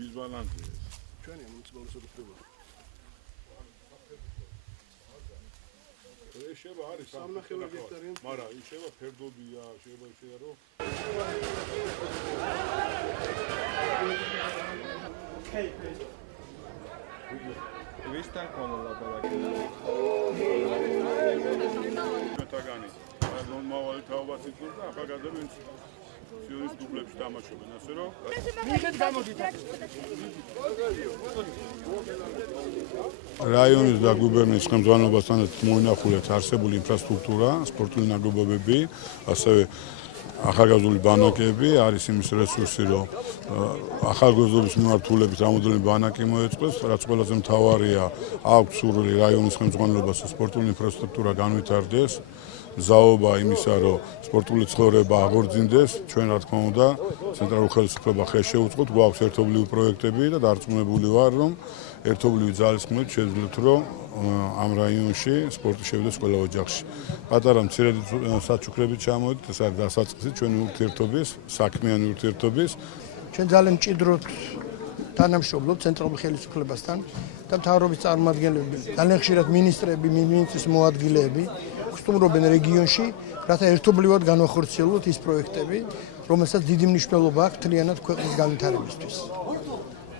ვის ბალანსი ეს? ჩვენი მუნიციპალური საკუთრება. ეს შევა არის 3.5 ჰექტარი. მაგრამ ის შევა ფერდობია, შევა ისეა რომ ვისთან კონოლაბალაკი? მეტაგანი. ნორმალ მავალი თაობაც იწვევს და ახალგაზრდებს სიონის დუბლებში თამაშობენ, ასე რომ რაიონის და გუბერნიის ხელმძღვანელობასთან მოინახულეთ არსებული ინფრასტრუქტურა, სპორტული ნაგებობები, ასევე ახალგაზრდული ბანაკები, არის იმის რესურსი, რომ ახალგაზრდობის მიმართულებით რამოდენიმე ბანაკი მოეწყოს, რაც ყველაზე მთავარია, აქვს სურვილი რაიონის ხელმძღვანელობას სპორტული ინფრასტრუქტურა განვითარდეს. ზაობა იმისა, რომ სპორტული ცხოვრება აღორძინდეს, ჩვენ რა თქმა უნდა, ცენტრალურ ხელისუფლებას ხეს შევუწყოთ, გვაქვს ერთობლივი პროექტები და დარწმუნებული ვარ, რომ ერთობლივი ძალისხმევით შეძლოთ, რომ ამ რაიონში სპორტი შევიდეს ყველა ოჯახში. პატარა მცირედი საჩუქრებით ჩამოვიდეთ, ეს არის დასაწყისი ჩვენი ურთიერთობის, საქმიანი ურთიერთობის. ჩვენ ძალიან მჭიდროდ თანამშრომლობთ ცენტრალურ ხელისუფლებასთან და მთავრობის წარმომადგენლები, ძალიან ხშირად მინისტრები, მინისტრის მოადგილეები სტუმრობენ რეგიონში, რათა ერთობლივად განვახორციელოთ ის პროექტები, რომელსაც დიდი მნიშვნელობა აქვს მთლიანად ქვეყნის განვითარებისთვის.